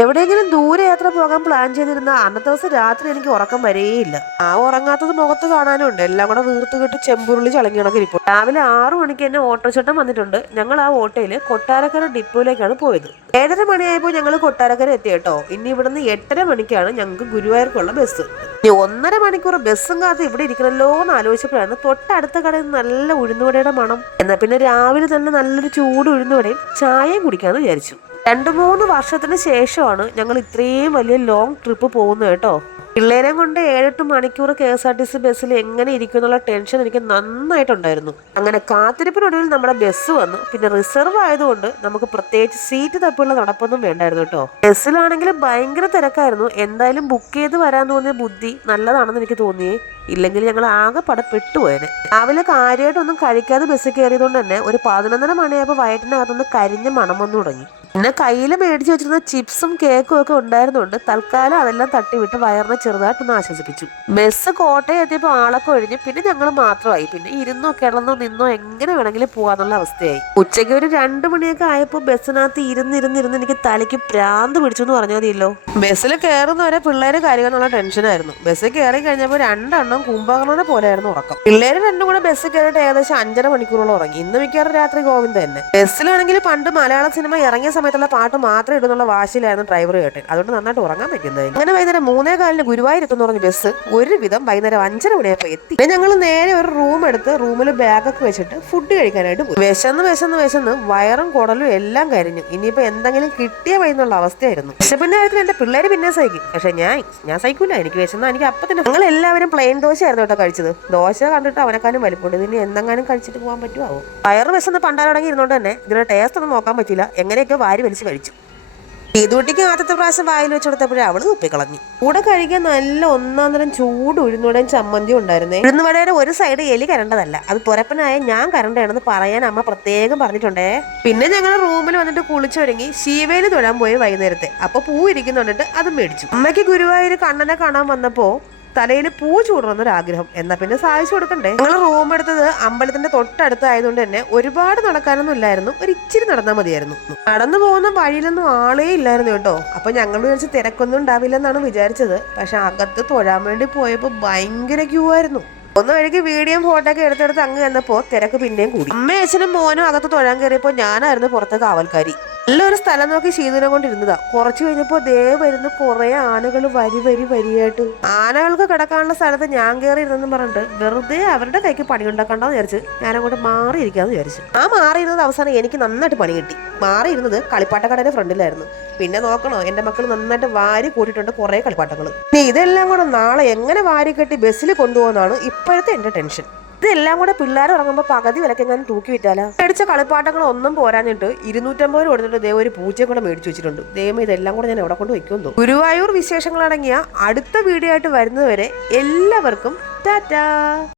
എവിടെയെങ്കിലും ദൂരെ യാത്ര പോകാൻ പ്ലാൻ ചെയ്തിരുന്ന അന്നത്തെ ദിവസം രാത്രി എനിക്ക് ഉറക്കം വരേയില്ല. ആ ഉറങ്ങാത്തത് മുഖത്ത് കാണാനുണ്ട്. എല്ലാം കൂടെ വീർത്ത് കെട്ട് ചെമ്പുരുളി ചളങ്ങി കണക്കിരിക്കും. രാവിലെ 6 മണിക്ക് തന്നെ ഓട്ടോച്ചട്ടം വന്നിട്ടുണ്ട്. ഞങ്ങൾ ആ ഓട്ടോയിൽ കൊട്ടാരക്കര ഡിപ്പോയിലേക്കാണ് പോയത്. 7:30 മണിയായപ്പോൾ ഞങ്ങൾ കൊട്ടാരക്കര എത്തി കേട്ടോ. ഇനി ഇവിടുന്ന് 8:30 മണിക്കാണ് ഞങ്ങൾക്ക് ഗുരുവായൂർക്കുള്ള ബസ്. ഇനി 1.5 മണിക്കൂർ ബസ്സും കാത്ത് ഇവിടെ ഇരിക്കണല്ലോ എന്ന് ആലോചിച്ചപ്പോഴാണ് തൊട്ടടുത്ത കടയിൽ നല്ല ഉഴുന്നുവടയുടെ മണം. എന്നാൽ പിന്നെ രാവിലെ തന്നെ നല്ലൊരു ചൂട് ഉഴുന്നുവടയും ചായയും കുടിക്കാമെന്ന് വിചാരിച്ചു. 2-3 വർഷത്തിന് ശേഷമാണ് ഞങ്ങൾ ഇത്രയും വലിയ ലോങ് ട്രിപ്പ് പോകുന്നത് കേട്ടോ. പിള്ളേരെ കൊണ്ട് 7-8 മണിക്കൂർ KSRTC ബസ്സിൽ എങ്ങനെ ഇരിക്കും എന്നുള്ള ടെൻഷൻ എനിക്ക് നന്നായിട്ടുണ്ടായിരുന്നു. അങ്ങനെ കാത്തിരിപ്പിനൊടുവിൽ നമ്മുടെ ബസ് വന്നു. പിന്നെ റിസർവ് ആയതുകൊണ്ട് നമുക്ക് പ്രത്യേകിച്ച് സീറ്റ് തപ്പിയുള്ള നടപ്പൊന്നും വേണ്ടായിരുന്നു കേട്ടോ. ബസ്സിലാണെങ്കിൽ ഭയങ്കര തിരക്കായിരുന്നു. എന്തായാലും ബുക്ക് ചെയ്ത് വരാൻ തോന്നിയ ബുദ്ധി നല്ലതാണെന്ന് എനിക്ക് തോന്നിയേ. ഇല്ലെങ്കിൽ ഞങ്ങൾ ആകെ പെട്ടുപോയേനെ. രാവിലെ കാര്യമായിട്ടൊന്നും കഴിക്കാതെ ബസ്സിൽ കയറിയതുകൊണ്ട് തന്നെ ഒരു 11:30 മണിയായപ്പോൾ വയറ്റിനകത്തൊന്ന് കരിഞ്ഞ മണം വന്നു തുടങ്ങി. പിന്നെ കയ്യിൽ മേടിച്ച് വെച്ചിരുന്ന ചിപ്സും കേക്കും ഒക്കെ ഉണ്ടായിരുന്നുകൊണ്ട് തൽക്കാലം അതെല്ലാം തട്ടിവിട്ട് വയറിനെ ചെറുതായിട്ടൊന്ന് ആശ്വസിപ്പിച്ചു. ബസ് കോട്ടയം എത്തിയപ്പോൾ ആളൊക്കെ ഒഴിഞ്ഞ് പിന്നെ ഞങ്ങൾ മാത്രമായി. പിന്നെ ഇരുന്നോ കിടന്നോ നിന്നോ എങ്ങനെ വേണമെങ്കിലും പോവാന്നുള്ള അവസ്ഥയായി. ഉച്ചയ്ക്ക് ഒരു 2 മണിയൊക്കെ ആയപ്പോൾ ബസ്സിനകത്ത് ഇരുന്നിരുന്നിരുന്ന് എനിക്ക് തലയ്ക്ക് ഭ്രാന്ത് പിടിച്ചു എന്ന് പറഞ്ഞാൽ മതിയല്ലോ. ബസ്സിൽ കയറുന്നവരെ പിള്ളേരെ കാര്യമെന്നുള്ള ടെൻഷനായിരുന്നു. ബസ്സിൽ കയറി കഴിഞ്ഞപ്പോൾ 2 എണ്ണം കുംഭകർണനെ പോലെയായിരുന്നു ഉറക്കം. പിള്ളേര് 2 കൂടെ ബസ്സിൽ കയറിയിട്ട് ഏകദേശം 5.5 മണിക്കൂറോളം ഉറങ്ങി. ഇന്ന് മിക്കവാറും രാത്രി ഗോവിന്ദ തന്നെ. ബസ്സിലാണെങ്കിൽ പണ്ട് മലയാള സിനിമ ഇറങ്ങിയ സമയത്തുള്ള പാട്ട് മാത്രം ഇടുന്നുള്ള വാശിയിലായിരുന്നു ഡ്രൈവർ കേട്ടൻ. അതുകൊണ്ട് നന്നായിട്ട് ഉറങ്ങാൻ പറ്റുന്നതായിരുന്നു. അങ്ങനെ വൈകുന്നേരം 3:15 ഗുരുവായൂർ എത്തുന്ന പറഞ്ഞ ബസ് ഒരുവിധം വൈകുന്നേരം 5:30 മണിയായപ്പോൾ എത്തി. പിന്നെ ഞങ്ങൾ നേരെ ഒരു റൂം എടുത്ത് റൂമിൽ ബാഗൊക്കെ വെച്ചിട്ട് ഫുഡ് കഴിക്കാനായിട്ട് പോയി. വിശന്ന് വയറും കുടലും എല്ലാം കരിഞ്ഞു. ഇനിയിപ്പോൾ എന്തെങ്കിലും കിട്ടിയ വഴി എന്നുള്ള അവസ്ഥയായിരുന്നു. പക്ഷെ പിന്നെ കാര്യത്തിൽ എന്റെ പിള്ളേര് പിന്നെ സഹിക്കും. പക്ഷെ ഞാൻ സഹിക്കൂല. എനിക്ക് വിശന്നാ എനിക്ക് അപ്പം തന്നെ. ഞങ്ങൾ എല്ലാവരും പ്ലെയിൻ ദോശ ആയിരുന്നു കേട്ടോ കഴിച്ചത്. ദോശ കണ്ടിട്ട് അവനെക്കാനും വലിപ്പമുണ്ട്. ഇതിന് എന്തെങ്കിലും കഴിച്ചിട്ട് പോകാൻ പറ്റുമോ? വയറ് വിശന്ന് പണ്ടാരോടങ്ങി ഇരുന്നോണ്ട് തന്നെ ഇതിന്റെ ടേസ്റ്റ് ഒന്നും നോക്കാൻ പറ്റില്ല. എങ്ങനെയൊക്കെ വാരി വലിച്ച് കഴിച്ചു. ഇതുകുട്ടിക്ക് ആദ്യത്തെ പ്രാവശ്യം വായിൽ വെച്ച് കൊടുത്തപ്പോഴേ അവള് തുപ്പിക്കളഞ്ഞു. കൂടെ കഴിക്കാൻ നല്ല 1-ാം ചൂട് ഉഴുന്നുവടയും ചമ്മന്തിയും ഉണ്ടായിരുന്നേ. ഉഴുന്നുവടയുടെ ഒരു സൈഡ് എലി കരണ്ടതല്ല, അത് പൊരപ്പനായ ഞാൻ കരണ്ടാണെന്ന് പറയാൻ അമ്മ പ്രത്യേകം പറഞ്ഞിട്ടുണ്ടേ. പിന്നെ ഞങ്ങൾ റൂമിൽ വന്നിട്ട് കുളിച്ചൊരുങ്ങി ശീവേലി തൊഴാൻ പോയി വൈകുന്നേരത്തെ. അപ്പൊ പൂ ഇരിക്കുന്നുണ്ടിട്ട് അതും മേടിച്ചു. അമ്മയ്ക്ക് ഗുരുവായൂർ കണ്ണനെ കാണാൻ വന്നപ്പോ തലയിൽ പൂ ചൂടണമെന്നൊരാഗ്രഹം. എന്നാ പിന്നെ സാധിച്ചു കൊടുക്കണ്ടേ. ഞങ്ങൾ റൂം എടുത്തത് അമ്പലത്തിന്റെ തൊട്ടടുത്തായതുകൊണ്ട് തന്നെ ഒരുപാട് നടക്കാനൊന്നും ഇല്ലായിരുന്നു. ഒരു ഇച്ചിരി നടന്നാൽ മതിയായിരുന്നു. നടന്നു പോകുന്ന വഴിയിലൊന്നും ആളേ ഇല്ലായിരുന്നു കേട്ടോ. അപ്പൊ ഞങ്ങൾ വിചാരിച്ച് തിരക്കൊന്നും ഉണ്ടാവില്ലെന്നാണ് വിചാരിച്ചത്. പക്ഷെ അകത്ത് തൊഴാൻ വേണ്ടി പോയപ്പോൾ ഭയങ്കര ക്യൂ ആയിരുന്നു. ഒന്ന് വഴിക്ക് വീഡിയോയും ഫോട്ടോ ഒക്കെ എടുത്തെടുത്ത് അങ്ങ് ചെന്നപ്പോ തിരക്ക് പിന്നെയും കൂടി. അമ്മയും അച്ഛനും മോനും അകത്ത് തൊഴാൻ കയറിയപ്പോൾ ഞാനായിരുന്നു പുറത്തെ കാവൽക്കാരി. നല്ലൊരു സ്ഥലം നോക്കി ശീതനം കൊണ്ടിരുന്നതാ. കുറച്ചു കഴിഞ്ഞപ്പോ വരുന്ന കുറെ ആനകൾ വരിയായിട്ട്. ആനകൾക്ക് കിടക്കാനുള്ള സ്ഥലത്ത് ഞാൻ കയറി ഇരുന്നെന്ന് പറഞ്ഞിട്ട് വെറുതെ അവരുടെ കൈക്ക് പണി ഉണ്ടാക്കണ്ടെന്ന് വിചാരിച്ച് ഞാൻ അങ്ങോട്ട് മാറിയിരിക്കാന്ന് വിചാരിച്ചു. ആ മാറിയിരുന്നത് അവസാനം എനിക്ക് നന്നായിട്ട് പണി കിട്ടി. മാറിയിരുന്നത് കളിപ്പാട്ടക്കടയുടെ ഫ്രണ്ടിലായിരുന്നു. പിന്നെ നോക്കണോ, എന്റെ മക്കൾ നന്നായിട്ട് വാരി കൂട്ടിയിട്ടുണ്ട് കുറെ കളിപ്പാട്ടങ്ങൾ. ഇനി ഇതെല്ലാം കൂടെ നാളെ എങ്ങനെ വാരി കെട്ടി ബസ്സിൽ കൊണ്ടുപോകുന്നതാണ് ഇപ്പോഴത്തെ എന്റെ ടെൻഷൻ. ഇതെല്ലാം കൂടെ പിള്ളേർ ഉറങ്ങുമ്പോൾ പകുതി വിലക്ക് ഞാൻ തൂക്കി വിറ്റാലോ. മേടിച്ച കളിപ്പാട്ടങ്ങൾ ഒന്നും പോരാഞ്ഞിട്ട് 250 രൂപ കൊടുത്തിട്ട് ദേ ഒരു പൂച്ചയെ കൂടെ മേടിച്ചു വെച്ചിട്ടുണ്ട്. ദൈവം ഇതെല്ലാം കൂടെ ഞാൻ എവിടെ കൊണ്ട് വയ്ക്കുമെന്നോ. ഗുരുവായൂർ വിശേഷങ്ങളടങ്ങിയ അടുത്ത വീഡിയോ ആയിട്ട് വരുന്നതുവരെ എല്ലാവർക്കും ടാറ്റാ.